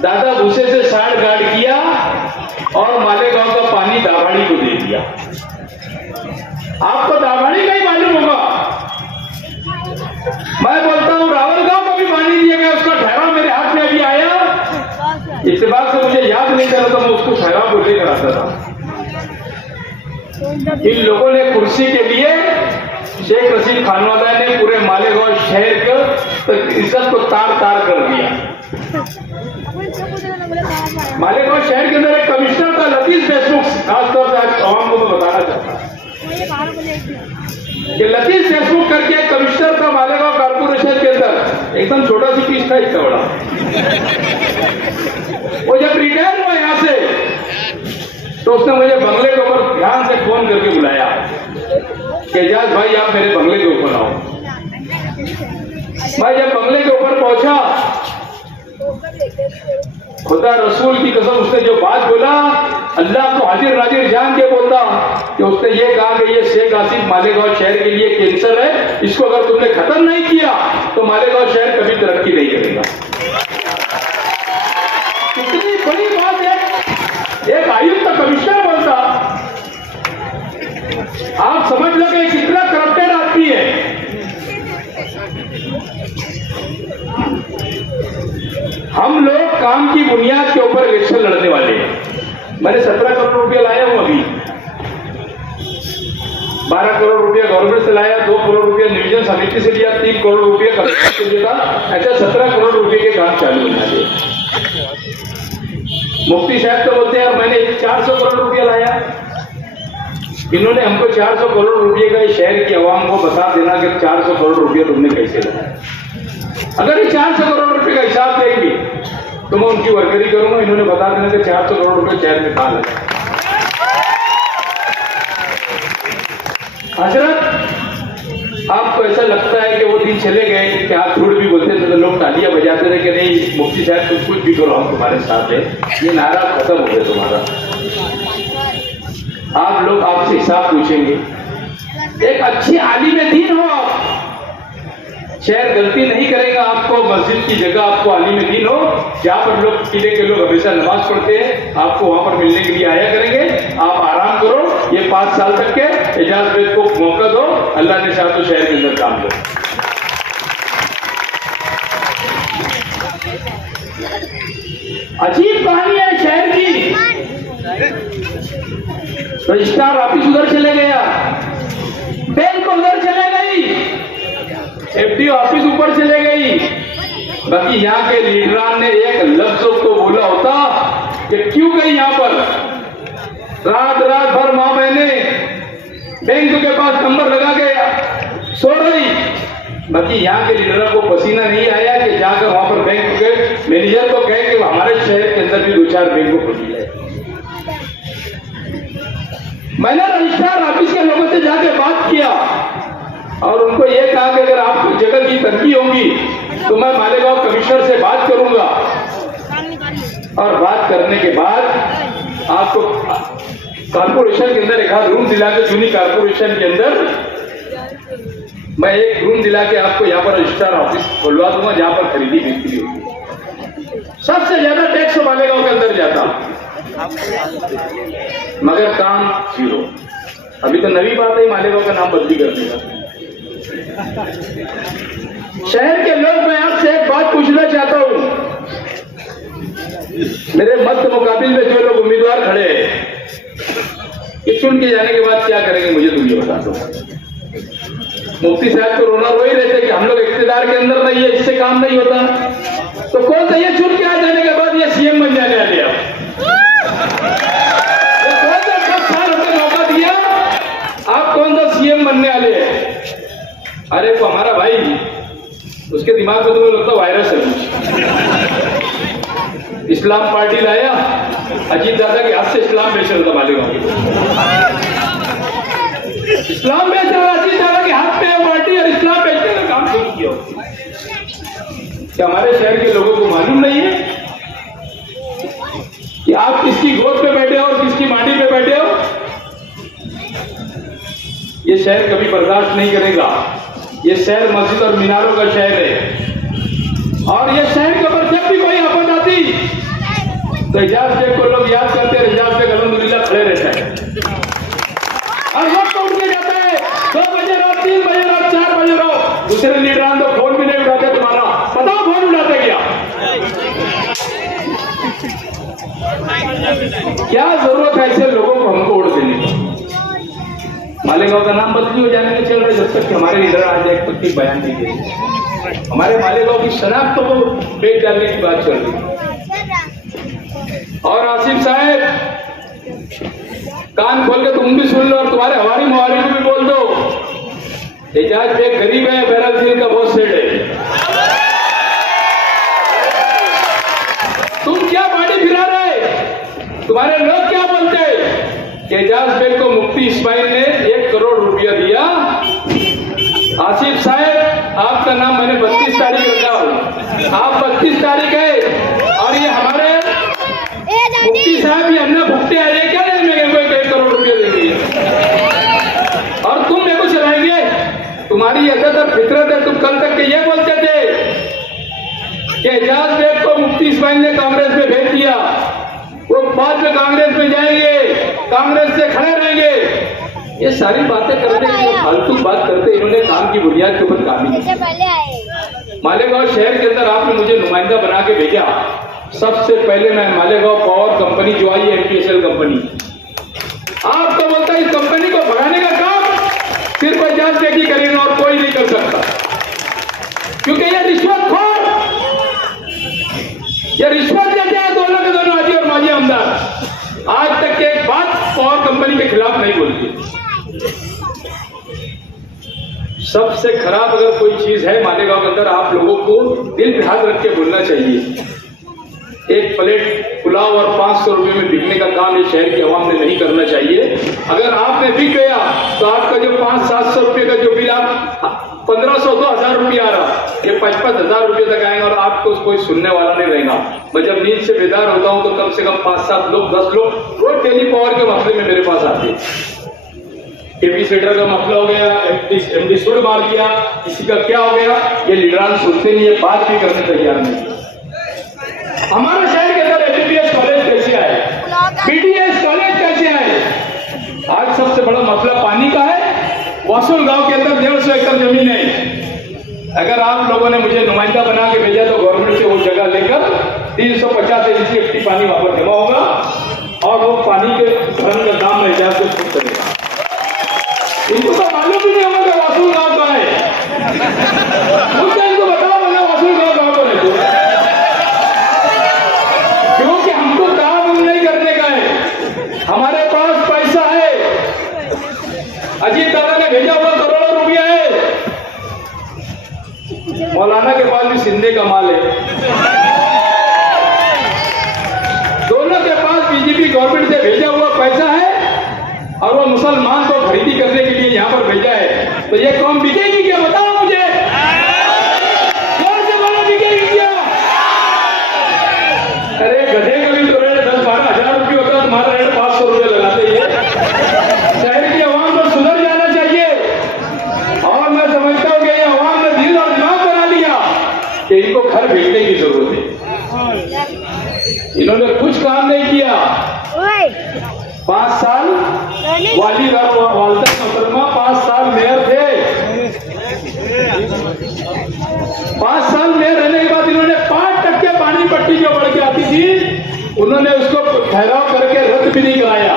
दादा भूसे से साड़ गाड़ किया और मालेगांव का पानी दाभाड़ी को दे दिया। आपको दाभाड़ी का ही मालूम होगा। मैं बोलता हूं रावलगांव को भी पानी दिया गया, उसका ठहराव मेरे हाथ में अभी आया। इत्तेफाक से मुझे याद नहीं चला था, मैं उसको ठहराव को लेकर आता था। इन लोगों ने कुर्सी के लिए शेख रशीद खानवाला ने पूरे मालेगांव शहर को इज्जत को तार तार कर दिया। मालेगांव शहर के अंदर एक कमिश्नर था लतीफ देशमुख, खासतौर से आज आवाम को मैं बताना चाहता हूँ कि लतीफ देशमुख करके एक कमिश्नर था मालेगांव कारपोरेशन के अंदर, एकदम छोटा सी पीस था, इतना बड़ा। वो जब रिटायर हुआ यहाँ से तो उसने मुझे बंगले के ऊपर ध्यान से फोन करके बुलाया कि एजाज भाई आप मेरे बंगले के ऊपर आओ। मैं जब बंगले के ऊपर पहुंचा, खुदा रसूल की कसम उसने जो बात बोला, अल्लाह को हाजिर नाजिर जान के बोलता कि उसने ये कहा कि ये शेख आसिफ मालेगांव शहर के लिए कैंसर है, इसको अगर तुमने खत्म नहीं किया तो मालेगांव शहर कभी तरक्की नहीं करेगा। कितनी बड़ी बात है, एक आयुक्त का कमिश्नर बोलता। आप समझ लो कि कितना करप्टेड आदमी है। हम लोग काम की बुनियाद के ऊपर इलेक्शन लड़ने वाले हैं। मैंने 17 करोड़ रुपया लाया हूं, अभी 12 करोड़ रुपया गवर्नमेंट से लाया, 2 करोड़ रुपया नियोजन समिति से लिया, 3 करोड़ रुपया कमिश्नर से लिया, ऐसा 17 करोड़ रुपये के काम चालू बना दिए। मुफ्ती साहब तो बोलते हैं मैंने 400 करोड़ रुपया लाया। इन्होंने हमको 400 करोड़ रुपये का शहर की आवाम को बता देना कि 400 करोड़ रुपया तुमने कैसे लाया। अगर ये 400 करोड़ रुपये का हिसाब देंगे तो मैं उनकी वर्करी करूंगा। इन्होंने बता देना कि 400 करोड़ रुपये शहर में कहां लगा। हजरत, आपको ऐसा लगता है कि वो दिन चले गए कि आप झूठ भी बोलते थे तो लोग तालियां बजाते थे कि नहीं मुफ्ती साहब तुम कुछ भी करो हम तुम्हारे साथ है, ये नारा खत्म हो गया तुम्हारा। आप लोग आपसे हिसाब पूछेंगे। एक अच्छी आलिम दीन हो, शहर गलती नहीं करेगा, आपको मस्जिद की जगह आपको आलिम दीन हो, जहां पर लोग किले के लोग हमेशा नमाज पढ़ते हैं, आपको वहां पर मिलने के लिए आया करेंगे। आप आराम करो, ये 5 साल तक के एजाज बेद को मौका दो, अल्लाह ने चाहा तो शहर के अंदर काम दो। अजीब कहानी है शहर की। रजिस्ट्रार ऑफिस उधर चले गया, बैंक उधर चले गई, एफडी ऑफिस ऊपर चले गई, बाकी यहाँ के लीडरान ने एक लफ्ज को बोला होता कि क्यों गई यहाँ पर। रात रात भर मां बहने बैंक के पास नंबर लगा के सो रही, बाकी यहाँ के लीडरों को पसीना नहीं आया कि जाकर वहां पर बैंक के मैनेजर को कहे कि हमारे शहर के अंदर भी 2-4 बैंक को खोल जाए। मैंने रजिस्ट्रार ऑफिस के लोगों से जाके बात किया और उनको यह कहा कि अगर आपकी जगह की तरक्की होगी तो मैं मालेगांव कमिश्नर से बात करूंगा, और बात करने के बाद आपको कारपोरेशन के अंदर एक रूम दिला के, जूनी कारपोरेशन के अंदर मैं एक रूम दिला के आपको यहाँ पर रजिस्ट्रार ऑफिस खुलवा दूंगा, जहां पर खरीदी बिक्री होगी। सबसे ज्यादा टैक्स मालेगांव के अंदर जाता, मगर काम जीरो। अभी तो नवी बात है मालेगांव का नाम बदली करने का। शहर के लोग, मैं आपसे एक बात पूछना चाहता हूं, मेरे मध्य मुकाबिल में जो लोग उम्मीदवार खड़े हैं, ये चुन के जाने के बाद क्या करेंगे मुझे तुम ये बता दो। मुफ्ती साहब तो रोना रो ही रहते कि हम लोग इख्तियार के अंदर नहीं है, इससे काम नहीं होता। तो कौन सा ये चुन के आ जाने के बाद ये सीएम बन जाने वाले आप कौन सा सीएम बनने वाले हैं? अरे वो हमारा भाई, उसके दिमाग में तुम्हें लगता वायरस है। इस्लाम पार्टी लाया, अजीत दादा के हाथ से इस्लाम बेच रहा था मालेगांव की। इस्लाम बेच रहा अजीत दादा के हाथ में पार्टी, और इस्लाम बेचने का काम शुरू किया। क्या हमारे शहर के लोगों को मालूम नहीं है कि आप किसकी गोद पे बैठे हो और किसकी मांडी पे बैठे हो? ये शहर कभी बर्दाश्त नहीं करेगा। ये शहर मस्जिद और मीनारों का शहर है, और ये शहर के ऊपर जब भी कोई अपन तो एजाज बेग को लोग याद करते हैं, एजाज बेग अल्हम्दुलिल्लाह खड़े रहता है और वक्त उठ के जाता है, 2 बजे रहो, 3 बजे रहो, 4 बजे रहो। दूसरे लीडरान तो फोन भी नहीं उठाते तुम्हारा, बताओ फोन उठाते क्या जरूरत है ऐसे लोगों को हमको वोट देने की? मालेगांव का नाम बदली हो जाने के चल रहे, जब तक कि हमारे लीडर आ जाए तब तक बयान नहीं दे। हमारे मालेगांव की शनाख्त तो बेच डालने की बात चल रही। और आसिफ साहब कान खोल के तुम भी सुन लो और तुम्हारे हमारी मुहारी को भी बोल दो, एजाज बेग गरीब है, बहरहाल दिल का बहुत सेठ है। तुम क्या बाड़ी फिरा रहे, तुम्हारे लोग क्या बोलते हैं? एजाज बेग को मुफ्ती इस्माइल ने 1 करोड़ रुपया दिया। आसिफ साहब आपका नाम मैंने 32 तारीख रखा, आप 32 तारीख है और ये हमारे मुफ्ती साहब ये हमने भुगते आ रहे क्या नहीं, मेरे को 1 करोड़ रुपया दे दिए और तुम मेरे को चलाएंगे? तुम्हारी इज्जत और फितरत है। तुम कल तक के ये बोलते थे कि एजाज बेग को मुफ्ती इस्माइल ने कांग्रेस में भेज दिया, वो बाद में कांग्रेस में जाएंगे, कांग्रेस से खड़े रहेंगे। ये सारी बातें करते हैं, फालतू बात करते। इन्होंने काम की बुनियाद के ऊपर काम नहीं। मालेगांव शहर के अंदर आपने मुझे नुमाइंदा बना के भेजा। सबसे पहले मैं मालेगांव पावर कंपनी जो आई है, एमपीएसएल कंपनी, आपको बोलता है इस कंपनी को भगाने का काम सिर्फ एजाज बेग ही करेगा और कोई नहीं कर सकता, क्योंकि ये रिश्वतखोर, ये रिश्वत देते हैं दोनों के दोनों, हाजी और माजी आमदार। आज तक के एक बात पावर कंपनी के खिलाफ नहीं बोलती। सबसे खराब अगर कोई चीज है मालेगांव के अंदर, आप लोगों को दिल पे हाथ रख के बोलना चाहिए, एक प्लेट पुलाव और 500 रुपए में बिकने का काम ये शहर की आवाम ने नहीं करना चाहिए। अगर आपने बिक गया तो आपका जो 500-700 रुपए का जो बिल, आप 1500-2000 रुपये आ रहा, ये 55,000 रुपये तक आएंगे और आपको कोई सुनने वाला नहीं रहेगा। मैं जब नींद से बेदार होता हूं तो कम से कम 5-7 लोग 10 लोग रोज टेली पावर के मसले में मेरे पास आते हैं। टीवी सेटर का मसला हो गया, एमडी सुर मार दिया, किसी का क्या हो गया, ये लीडरान सुनते नहीं है, बात भी करने तैयार नहीं। हमारे शहर के अंदर एमबीबीएस कॉलेज कैसे आए, बीडीएस कॉलेज कैसे आए? आज सबसे बड़ा मसला पानी का है। वासुल गांव के अंदर 150 एकड़ जमीन है। अगर आप लोगों ने मुझे नुमाइंदा बना के भेजा तो गवर्नमेंट से वो जगह लेकर 350 एमसीएफटी पानी वहां पर जमा होगा और वो पानी के भरण का दाम में एजाज को छूट करेगा। इनको तो मालूम भी नहीं होगा कि वासुल गांव का है। मुझे इनको बताओ मैंने वासुल गांव कहां पर है, क्योंकि हमको काम नहीं करने का है, हमारे पास पैसा है। अजीत दादा ने भेजा हुआ करोड़ों रुपया है, मौलाना के पास भी सिंधे का माल है, दोनों के पास बीजेपी गवर्नमेंट से भेजा हुआ पैसा है और वो मुसलमान को खरीदी करने के लिए यहाँ पर भेजा है। तो ये कौम बिकेगी क्या? बताओ मुझे, जोर से बोलो, बिकेगी क्या? अरे गधे का भी तो रेट 10-12 हजार रुपये होता है, तुम्हारा रेट 500 रुपये लगाते ही। शहर की आवाम को सुधर जाना चाहिए और मैं समझता हूँ कि ये आवाम ने दिल और दिमाग बना लिया कि इनको घर भेजने की जरूरत है। इन्होंने कुछ काम नहीं किया। 5 साल वाली वालदा मोहतरमा 5 साल मेयर थे। 5 साल मेयर रहने के बाद इन्होंने 5% पानी पट्टी जो बढ़ के आती थी, उन्होंने उसको ठहराव करके रद्द भी नहीं कराया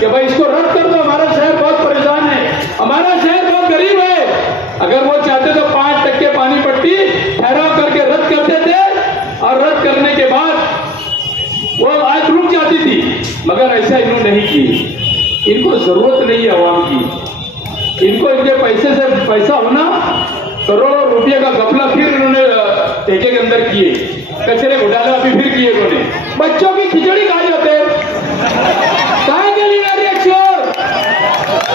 कि भाई इसको रद्द कर दो, हमारा शहर बहुत परेशान है, हमारा शहर बहुत गरीब है। अगर वो चाहते तो 5% पानी पट्टी ठहराव करके रद्द करते थे और रद्द करने के बाद वो आज रुक जाती थी, मगर ऐसा इन्होंने नहीं की। इनको जरूरत नहीं है आवाम की, इनको इनके पैसे से पैसा होना, करोड़ों रुपये का घपला फिर इन्होंने ठेके के अंदर किए, कचरे घोटाले अभी फिर किए इन्होंने। बच्चों की खिचड़ी खा जाते, कहाँ के लिए चोर?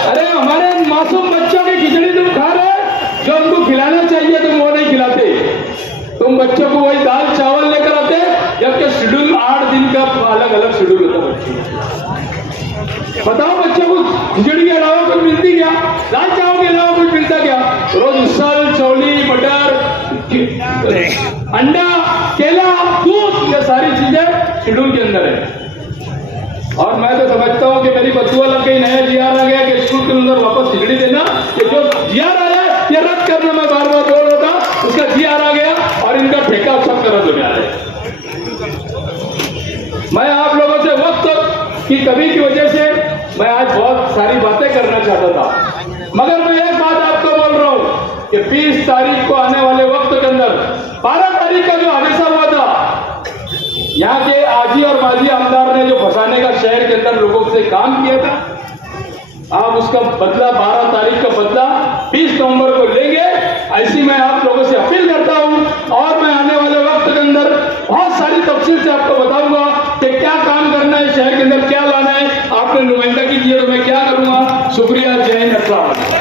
अरे हमारे मासूम बच्चों की खिचड़ी तुम खा रहे, जो उनको खिलाना चाहिए तुम वो नहीं खिलाते। तुम बच्चों को वही दाल चावल लेकर आते, जबकि शेड्यूल 8 दिन का अलग अलग शेड्यूल होता है बच्चों। बताओ बच्चों को खिचड़ी के अलावा कुछ मिलती क्या? दाल चावल के अलावा कुछ मिलता क्या? रोज उसल, चौली, मटर, अंडा, केला, दूध, ये सारी चीजें शेड्यूल के अंदर है। और मैं तो समझता हूं कि मेरी बदुआ लग गई, नया जीआर आ गया कि स्कूल के अंदर वापस खिचड़ी देना, कि जो जीआर आया ये रद्द करना, मैं बार बार बोल रहा था, उसका जीआर आ गया और इनका ठेका सब रद्द हो जाए। मैं आप लोगों से वक्त की कमी की वजह से मैं आज बहुत सारी बातें करना चाहता था, मगर मैं एक बात आपको बोल रहा हूं कि 20 तारीख को आने वाले वक्त के अंदर 12 तारीख का जो हादसा हुआ था, यहाँ के आजी और माजी आमदार ने जो फंसाने का शहर के अंदर लोगों से काम किया था, आप उसका बदला 12 तारीख का बदला 20 नवंबर को लेंगे, ऐसी मैं आप लोगों से अपील करता हूं। और मैं आने वाले वक्त के अंदर बहुत सारी तफसील से आपको बताऊंगा कि क्या काम करना है, शहर के अंदर क्या लाना है, आपने नुमाइंदगी की है तो मैं क्या करूंगा। शुक्रिया, जय हिंद, अस्सलाम वालेकुम।